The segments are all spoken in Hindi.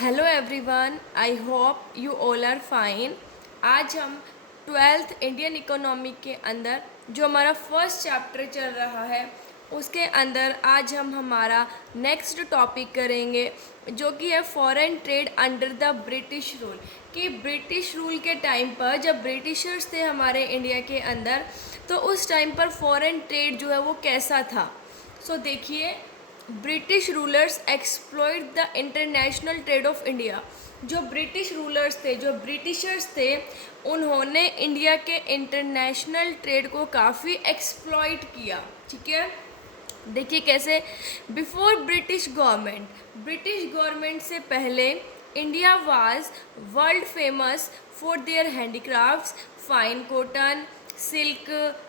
Hello everyone, I hope you all are fine. आज हम ट्वेल्थ इंडियन इकोनॉमी के अंदर जो हमारा फर्स्ट चैप्टर चल रहा है उसके अंदर आज हम हमारा नेक्स्ट टॉपिक करेंगे जो कि है foreign trade under the British rule. कि ब्रिटिश रूल के टाइम पर जब ब्रिटिशर्स थे हमारे इंडिया के अंदर तो उस टाइम पर फॉरेन ट्रेड जो है वो कैसा था। सो देखिए, British rulers exploit the international trade off India. जो ब्रिटिश रूलर्स थे, जो ब्रिटिशर्स थे, उन्होंने इंडिया के इंटरनेशनल ट्रेड को काफ़ी एक्सप्लॉइट किया। ठीक है, देखिए कैसे। बिफोर ब्रिटिश गवर्नमेंट से पहले India was world famous for their handicrafts, fine cotton, silk,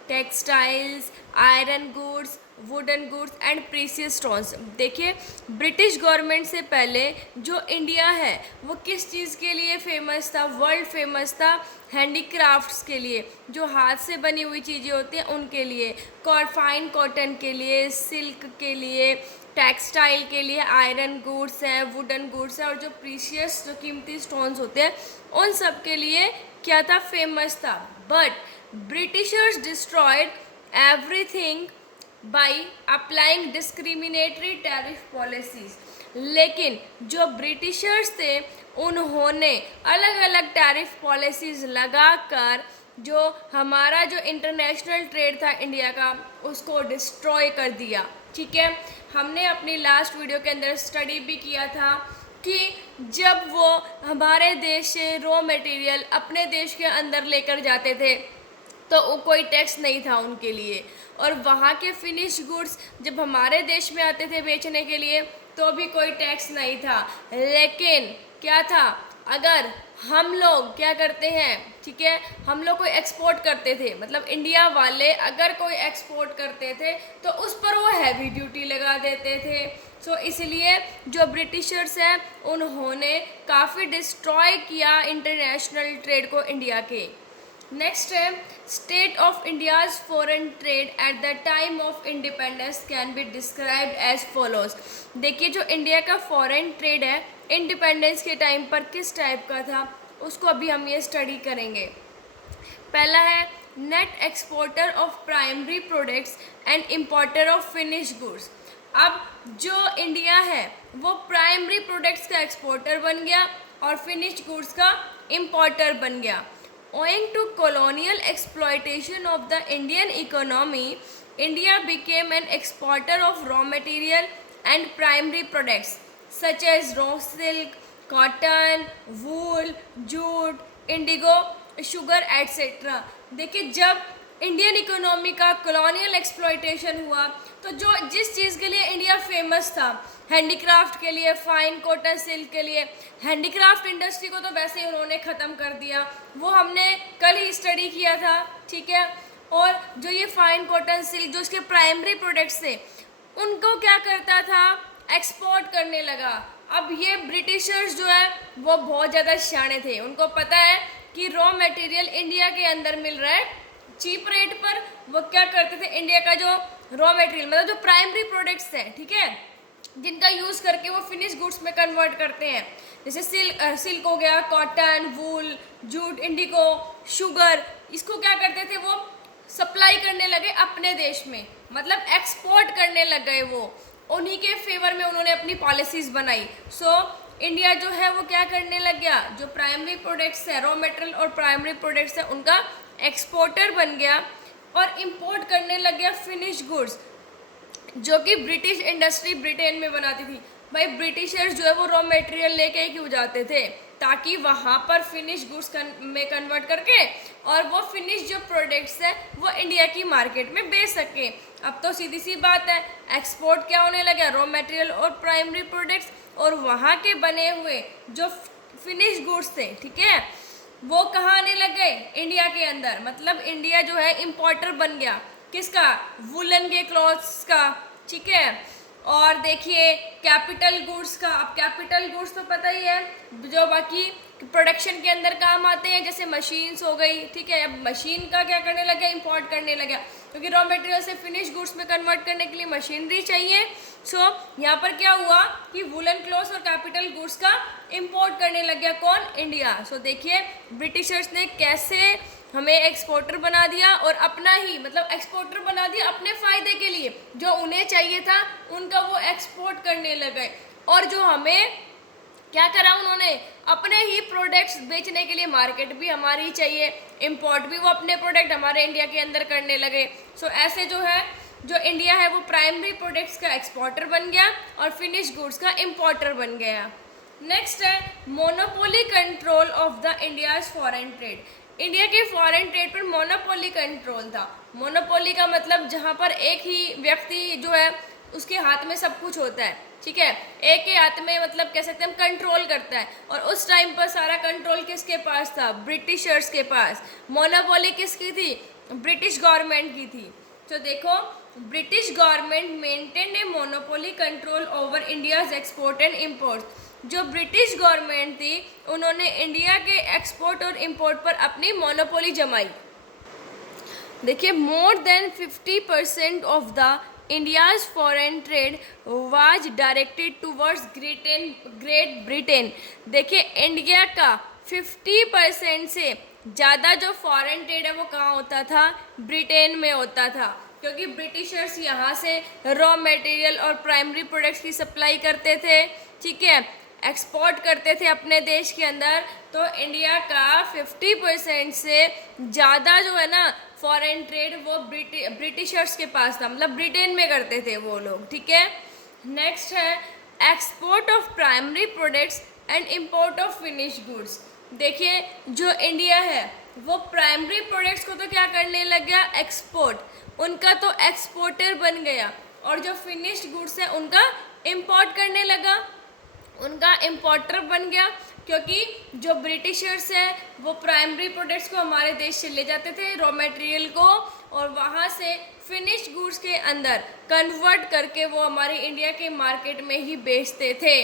textiles, iron goods, wooden goods and precious stones. देखिए, ब्रिटिश गवर्नमेंट से पहले जो इंडिया है वो किस चीज़ के लिए फेमस था? वर्ल्ड फेमस था हैंडीक्राफ्ट्स के लिए, जो हाथ से बनी हुई चीज़ें होती हैं उनके लिए, फाइन कॉटन के लिए, सिल्क के लिए, टेक्सटाइल के लिए, आयरन गुड्स हैं, वुडन गुड्स हैं, और जो प्रीशियस जो कीमती स्टोन्स होते हैं उन सब के लिए क्या था? फेमस था। But Britishers destroyed everything by applying discriminatory tariff policies. लेकिन जो ब्रिटिशर्स थे उन्होंने अलग अलग टैरिफ पॉलिसीज लगाकर जो हमारा जो इंटरनेशनल ट्रेड था इंडिया का उसको डिस्ट्रॉय कर दिया। ठीक है, हमने अपनी लास्ट वीडियो के अंदर स्टडी भी किया था कि जब वो हमारे देश से रॉ मटेरियल अपने देश के अंदर लेकर जाते थे तो वो कोई टैक्स नहीं था उनके लिए, और वहाँ के फिनिश गुड्स जब हमारे देश में आते थे बेचने के लिए तो भी कोई टैक्स नहीं था। लेकिन क्या था, अगर हम लोग क्या करते हैं, ठीक है, हम लोग कोई एक्सपोर्ट करते थे, मतलब इंडिया वाले अगर कोई एक्सपोर्ट करते थे तो उस पर वो हैवी ड्यूटी लगा देते थे। सो इसलिए जो ब्रिटिशर्स हैं उन्होंने काफ़ी डिस्ट्रॉय किया इंटरनेशनल ट्रेड को इंडिया के। नेक्स्ट है state of India's foreign trade at the time of independence can be described as follows. देखिए, जो इंडिया का फॉरेन ट्रेड है इंडिपेंडेंस के टाइम पर किस टाइप का था उसको अभी हम ये स्टडी करेंगे। पहला है net exporter of primary products and importer of finish goods. अब जो इंडिया है वो प्राइमरी प्रोडक्ट्स का एक्सपोर्टर बन गया और फिनिश गुड्स का इम्पोर्टर बन गया। Owing to colonial exploitation of the Indian economy, India became an exporter of raw material and primary products such as raw silk, cotton, wool, jute, indigo, sugar, etc. देखिए, जब इंडियन इकोनॉमी का कॉलोनियल एक्सप्लॉयटेशन हुआ तो जो जिस चीज़ के लिए इंडिया फेमस था, हैंडीक्राफ्ट के लिए, फाइन कॉटन सिल्क के लिए, हैंडीक्राफ्ट इंडस्ट्री को तो वैसे ही उन्होंने ख़त्म कर दिया, वो हमने कल ही स्टडी किया था। ठीक है, और जो ये फाइन कॉटन सिल्क जो इसके प्राइमरी प्रोडक्ट्स थे उनको क्या करता था? एक्सपोर्ट करने लगा। अब ये ब्रिटिशर्स जो है वो बहुत ज़्यादा शाणे थे, उनको पता है कि रॉ मटेरियल इंडिया के अंदर मिल रहा है चीप रेट पर। वो क्या करते थे, इंडिया का जो रॉ मटेरियल मतलब जो प्राइमरी प्रोडक्ट्स हैं, ठीक है, जिनका यूज़ करके वो फिनिश गुड्स में कन्वर्ट करते हैं, जैसे सिल्क हो गया, कॉटन, वूल, जूट, इंडिगो, शुगर, इसको क्या करते थे वो सप्लाई करने लगे अपने देश में, मतलब एक्सपोर्ट करने लग गए। वो उन्हीं के फेवर में उन्होंने अपनी पॉलिसीज़ बनाई। सो इंडिया जो है वो क्या करने लग गया, जो प्राइमरी प्रोडक्ट्स है, रॉ मटेरियल और प्राइमरी प्रोडक्ट्स है, उनका एक्सपोर्टर बन गया और इंपोर्ट करने लग गया फिनिश गुड्स जो कि ब्रिटिश इंडस्ट्री ब्रिटेन में बनाती थी। भाई, ब्रिटिशर्स जो है वो रॉ मटेरियल लेके क्यों जाते थे? ताकि वहाँ पर फिनिश गुड्स में कन्वर्ट करके और वो फिनिश जो प्रोडक्ट्स हैं वो इंडिया की मार्केट में बेच सके। अब तो सीधी सी बात है, एक्सपोर्ट क्या होने लगा? रॉ मटेरियल और प्राइमरी प्रोडक्ट्स, और वहाँ के बने हुए जो फिनिश गुड्स थे, ठीक है, वो कहाँ आने लग गए? इंडिया के अंदर। मतलब इंडिया जो है इम्पोर्टर बन गया किसका? वुलन के क्लॉथ्स का। ठीक है, और देखिए कैपिटल गुड्स का। अब कैपिटल गुड्स तो पता ही है जो बाकी प्रोडक्शन के अंदर काम आते हैं, जैसे मशीन्स हो गई। ठीक है, अब मशीन का क्या करने लगे? इंपोर्ट करने लगे, क्योंकि रॉ मटेरियल से फिनिश गुड्स में कन्वर्ट करने के लिए मशीनरी चाहिए। सो यहाँ पर क्या हुआ कि वुलन क्लॉथ और कैपिटल गुड्स का इंपोर्ट करने लग गया कौन? इंडिया। सो देखिए ब्रिटिशर्स ने कैसे हमें एक्सपोर्टर बना दिया और अपना ही मतलब एक्सपोर्टर बना दिया अपने फ़ायदे के लिए, जो उन्हें चाहिए था उनका वो एक्सपोर्ट करने लगे, और जो हमें क्या करा उन्होंने? अपने ही प्रोडक्ट्स बेचने के लिए मार्केट भी हमारी चाहिए, इंपोर्ट भी वो अपने प्रोडक्ट हमारे इंडिया के अंदर करने लगे। सो ऐसे जो है जो इंडिया है वो प्राइमरी प्रोडक्ट्स का एक्सपोर्टर बन गया और फिनिश गुड्स का इंपोर्टर बन गया। नेक्स्ट है monopoly control of the India's foreign trade. India के फॉरेन ट्रेड पर मोनोपोली कंट्रोल था। मोनोपोली का मतलब जहाँ पर एक ही व्यक्ति जो है उसके हाथ में सब कुछ होता है, ठीक है, एक के हाथ में मतलब कह सकते हैं हम कंट्रोल करता है, और उस टाइम पर सारा कंट्रोल किसके पास था? ब्रिटिशर्स के पास। मोनोपोली किसकी थी? ब्रिटिश गवर्नमेंट की थी। तो देखो British government maintain a monopoly control over India's export and import. जो ब्रिटिश गवर्नमेंट थी उन्होंने इंडिया के एक्सपोर्ट और इम्पोर्ट पर अपनी मोनोपोली जमाई। देखिए more than 50% of the India's foreign trade was directed towards great Britain. देखिए इंडिया का 50% से ज़्यादा जो फॉरेन ट्रेड है वो कहाँ होता था? ब्रिटेन में होता था, क्योंकि ब्रिटिशर्स यहाँ से रॉ मटेरियल और प्राइमरी प्रोडक्ट्स की सप्लाई करते थे, ठीक है, एक्सपोर्ट करते थे अपने देश के अंदर। तो इंडिया का 50% से ज़्यादा जो है ना फॉरेन ट्रेड वो ब्रिटिशर्स के पास था, मतलब ब्रिटेन में करते थे वो लोग, ठीक है। नेक्स्ट है export of primary products and import of finish goods. देखिए जो इंडिया है वो प्राइमरी प्रोडक्ट्स को तो क्या करने लग गया? एक्सपोर्ट, उनका तो एक्सपोर्टर बन गया, और जो फिनिश्ड गुड्स है उनका इंपोर्ट करने लगा, उनका इंपोर्टर बन गया, क्योंकि जो ब्रिटिशर्स हैं वो प्राइमरी प्रोडक्ट्स को हमारे देश से ले जाते थे, रॉ मटेरियल को, और वहाँ से फिनिश्ड गुड्स के अंदर कन्वर्ट करके वो हमारी इंडिया के मार्केट में ही बेचते थे।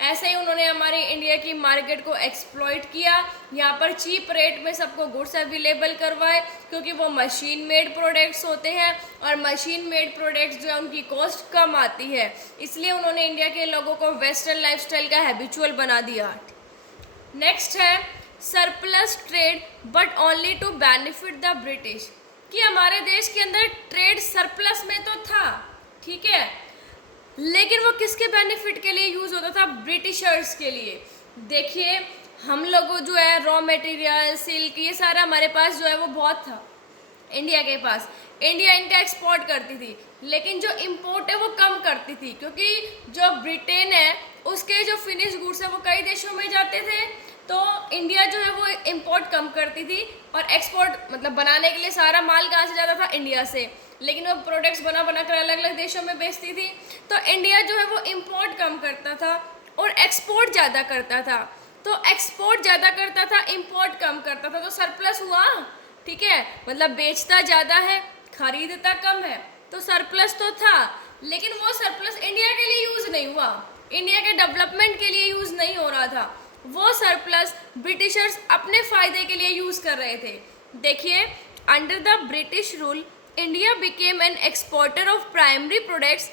ऐसे ही उन्होंने हमारी इंडिया की मार्केट को एक्सप्लॉइट किया, यहाँ पर चीप रेट में सबको गुड्स अवेलेबल करवाए, क्योंकि वो मशीन मेड प्रोडक्ट्स होते हैं और मशीन मेड प्रोडक्ट्स जो है उनकी कॉस्ट कम आती है, इसलिए उन्होंने इंडिया के लोगों को वेस्टर्न लाइफस्टाइल का हैबिचुअल बना दिया। नेक्स्ट है surplus trade but only to benefit the British, कि हमारे देश के अंदर ट्रेड सरप्लस में तो था, ठीक है, लेकिन वो किसके बेनिफिट के लिए यूज़ होता था? ब्रिटिशर्स के लिए। देखिए हम लोगों जो है रॉ मटेरियल, सिल्क, ये सारा हमारे पास जो है वो बहुत था इंडिया के पास, इंडिया इनका एक्सपोर्ट करती थी, लेकिन जो इंपोर्ट है वो कम करती थी, क्योंकि जो ब्रिटेन है उसके जो फिनिश गुड्स है वो कई देशों में जाते थे, तो इंडिया जो है वो इंपोर्ट कम करती थी और एक्सपोर्ट मतलब बनाने के लिए सारा माल कहाँ से जाता था? इंडिया से, लेकिन वो प्रोडक्ट्स बना बना कर अलग अलग देशों में बेचती थी। तो इंडिया जो है वो इंपोर्ट कम करता था और एक्सपोर्ट ज़्यादा करता था। तो एक्सपोर्ट ज़्यादा करता था, इंपोर्ट कम करता था, तो सरप्लस हुआ, ठीक है, मतलब बेचता ज़्यादा है, खरीदता कम है, तो सरप्लस तो था, लेकिन वो सरप्लस इंडिया के लिए यूज़ नहीं हुआ, इंडिया के डेवलपमेंट के लिए यूज़ नहीं हो रहा था, वो सरप्लस ब्रिटिशर्स अपने फ़ायदे के लिए यूज़ कर रहे थे। देखिए under the British rule India became an exporter of primary products,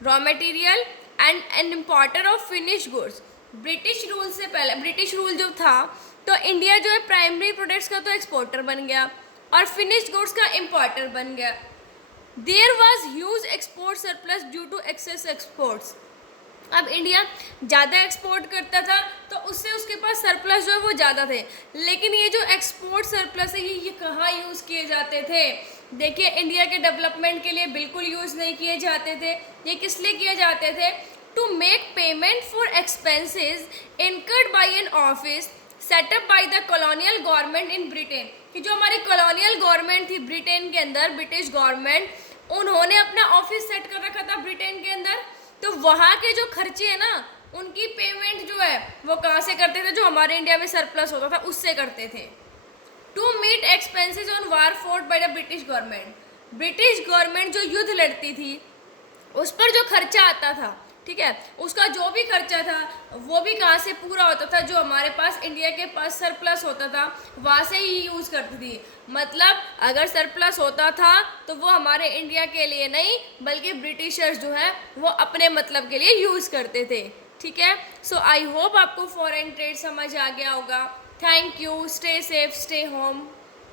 raw material and N importer of finish goods. British rule से पहले, ब्रिटिश रूल जो था, तो इंडिया जो है प्राइमरी प्रोडक्ट्स का तो एक्सपोर्टर बन गया और फिनिश्ड गुड्स का इम्पोर्टर बन गया। There was huge export surplus due to excess exports. अब इंडिया ज़्यादा एक्सपोर्ट करता था तो उससे उसके पास सरप्लस जो है वो ज़्यादा थे, लेकिन ये जो एक्सपोर्ट सरप्लस है ये कहाँ यूज़ किए जाते थे? देखिए इंडिया के डेवलपमेंट के लिए बिल्कुल यूज़ नहीं किए जाते थे। ये किस लिए किए जाते थे? To make payment for expenses incurred by an office setup by the colonial government in Britain. कि जो हमारी कॉलोनियल गवर्नमेंट थी ब्रिटेन के अंदर, ब्रिटिश गवर्नमेंट, उन्होंने अपना ऑफिस सेट कर रखा था ब्रिटेन के अंदर, तो वहाँ के जो खर्चे हैं ना उनकी पेमेंट जो है वो कहाँ से करते थे? जो हमारे इंडिया में सरप्लस होता था उससे करते थे। To meet expenses on war fought by the British government. British government जो युद्ध लड़ती थी उस पर जो खर्चा आता था ठीक है। उसका जो भी खर्चा था वो भी कहाँ से पूरा होता था, जो हमारे पास इंडिया के पास सरप्लस होता था वहाँ से ही यूज़ करती थी। मतलब अगर सरप्लस होता था तो वो हमारे इंडिया के लिए नहीं बल्कि ब्रिटिशर्स जो है वो अपने मतलब के लिए यूज़ करते थे। ठीक है। सो आई होप आपको फॉरेन ट्रेड समझ आ गया होगा। Thank you. Stay safe, stay home.